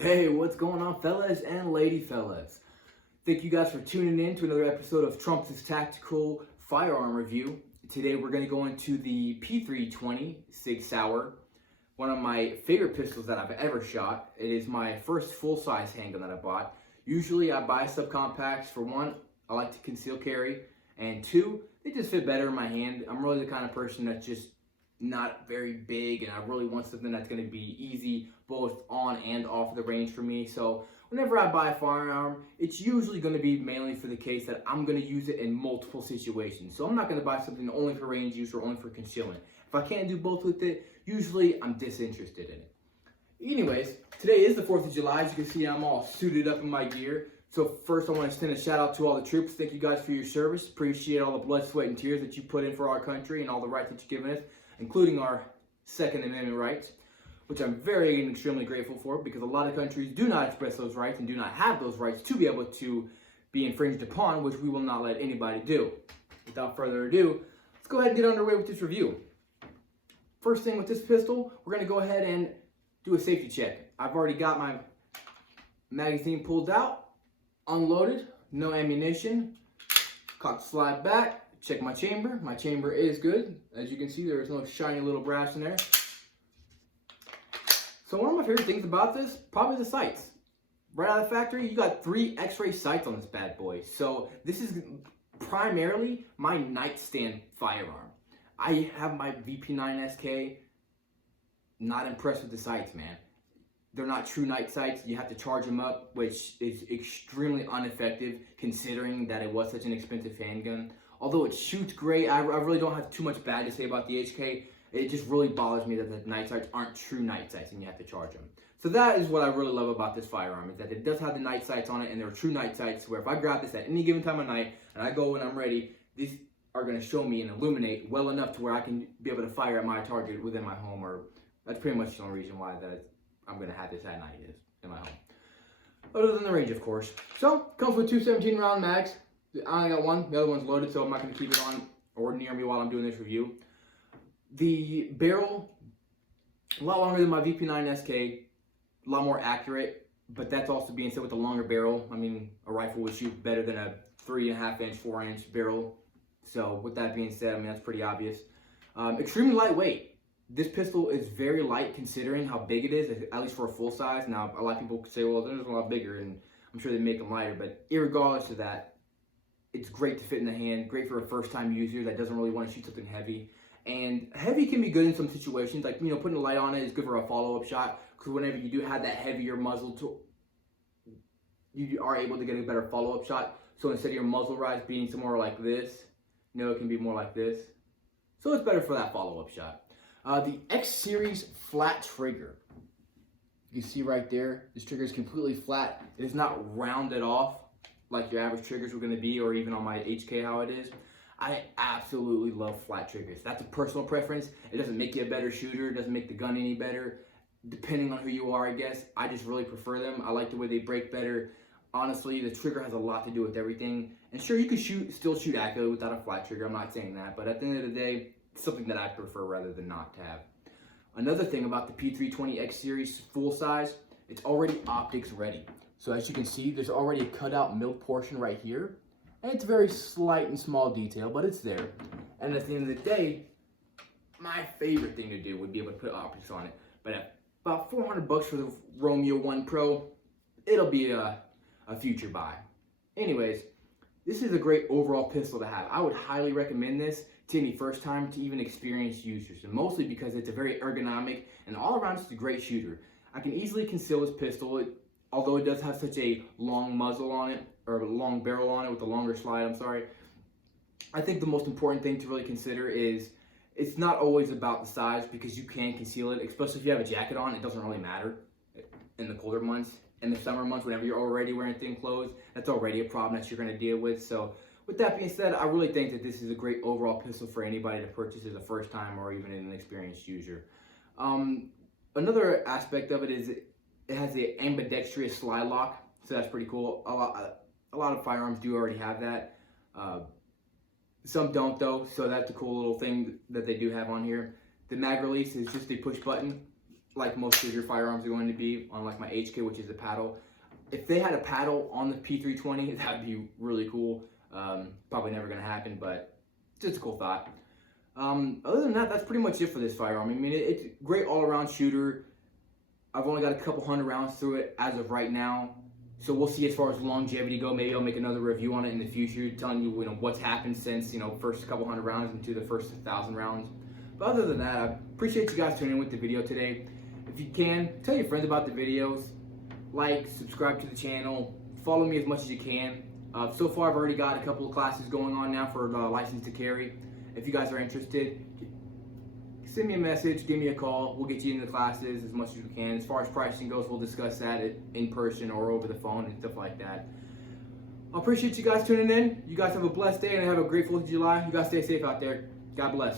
Hey, what's going on, fellas and lady fellas? Thank you guys for tuning in to another episode of Trump's Tactical Firearm Review. Today we're going to go into the P320 X Sauer, one of my favorite pistols that I've ever shot. It is my first full-size handgun that I bought. Usually I buy subcompacts. For one, I like to conceal carry, and two, they just fit better in my hand. I'm really the kind of person that's just not very big, and I really want something that's going to be easy both on and off the range for me. So whenever I buy a firearm, it's usually going to be mainly for the case that I'm going to use it in multiple situations. So I'm not going to buy something only for range use or only for concealment. If I can't do both with it, usually I'm disinterested in it. Anyways, today is the 4th of July. As you can see, I'm all suited up in my gear. So first I want to send a shout out to all the troops. Thank you guys for your service. Appreciate all the blood, sweat, and tears that you put in for our country and all the rights that you've given us, including our Second Amendment rights, which I'm very and extremely grateful for, because a lot of countries do not express those rights and do not have those rights to be able to be infringed upon, which we will not let anybody do. Without further ado, let's go ahead and get underway with this review. First thing with this pistol, we're going to go ahead and do a safety check. I've already got my magazine pulled out, unloaded, no ammunition, cock slide back. Check my chamber. My chamber is good. As you can see, there is no shiny little brass in there. So one of my favorite things about this, probably the sights. Right out of the factory, you got 3 X-ray sights on this bad boy. So this is primarily my nightstand firearm. I have my VP9 SK. Not impressed with the sights, man. They're not true night sights. You have to charge them up, which is extremely ineffective considering that it was such an expensive handgun. Although it shoots great, I really don't have too much bad to say about the HK. It just really bothers me that the night sights aren't true night sights and you have to charge them. So that is what I really love about this firearm, is that it does have the night sights on it, and they're true night sights where if I grab this at any given time of night and I go when I'm ready, these are going to show me and illuminate well enough to where I can be able to fire at my target within my home. Or that's pretty much the only reason why that I'm going to have this at night is in my home. Other than the range, of course. So, comes with 2 17-round mags. I only got one, the other one's loaded, so I'm not going to keep it on or near me while I'm doing this review. The barrel, a lot longer than my VP9 SK, a lot more accurate, but that's also being said with the longer barrel. I mean, a rifle would shoot better than a 3.5 inch, 4 inch barrel. So with that being said, I mean, that's pretty obvious. Extremely lightweight. This pistol is very light considering how big it is, at least for a full size. Now, a lot of people say, well, there's a lot bigger, and I'm sure they make them lighter, but irregardless of that, it's great to fit in the hand, great for a first-time user that doesn't really want to shoot something heavy. And heavy can be good in some situations, like, you know, putting a light on it is good for a follow-up shot, because whenever you do have that heavier muzzle, you are able to get a better follow-up shot. So instead of your muzzle rise being somewhere like this, you know, it can be more like this. So it's better for that follow-up shot. The X Series flat trigger. You can see right there, this trigger is completely flat. It is not rounded off like your average triggers were going to be, or even on my HK how it is. I absolutely love flat triggers. That's a personal preference. It doesn't make you a better shooter. It doesn't make the gun any better. Depending on who you are, I guess. I just really prefer them. I like the way they break better. Honestly, the trigger has a lot to do with everything. And sure, you can still shoot accurately without a flat trigger. I'm not saying that. But at the end of the day, it's something that I prefer rather than not to have. Another thing about the P320 X series full size, it's already optics ready. So as you can see, there's already a cutout milled portion right here. And it's very slight and small detail, but it's there. And at the end of the day, my favorite thing to do would be able to put optics on it. But at about $400 for the Romeo 1 Pro, it'll be a future buy. Anyways, this is a great overall pistol to have. I would highly recommend this to any first time to even experienced users. And mostly because it's a very ergonomic and all around just a great shooter. I can easily conceal this pistol, although it does have such a long muzzle on it, or a long barrel on it with a longer slide, I'm sorry. I think the most important thing to really consider is it's not always about the size, because you can conceal it, especially if you have a jacket on. It doesn't really matter in the colder months. In the summer months, whenever you're already wearing thin clothes, that's already a problem that you're going to deal with. So with that being said, I really think that this is a great overall pistol for anybody to purchase as a first time or even an experienced user. Another aspect of it is it has the ambidextrous slide lock, so that's pretty cool. A lot of firearms do already have that. Some don't though, so that's a cool little thing that they do have on here. The mag release is just a push button. like most of your firearms are going to be on like my HK, which is the paddle. If they had a paddle on the P320, that'd be really cool. Probably never gonna happen, but just a cool thought. Other than that, that's pretty much it for this firearm. I mean, it's a great all-around shooter. I've only got a couple hundred rounds through it as of right now. So we'll see as far as longevity go. Maybe I'll make another review on it in the future, telling you, what's happened since, first couple hundred rounds into the first 1,000 rounds. But other than that, I appreciate you guys tuning in with the video today. If you can, tell your friends about the videos. Like, subscribe to the channel, follow me as much as you can. So far, I've already got a couple of classes going on now for license to carry. If you guys are interested, send me a message, give me a call. We'll get you into the classes as much as we can. As far as pricing goes, we'll discuss that in person or over the phone and stuff like that. I appreciate you guys tuning in. You guys have a blessed day and have a great 4th of July. You guys stay safe out there. God bless.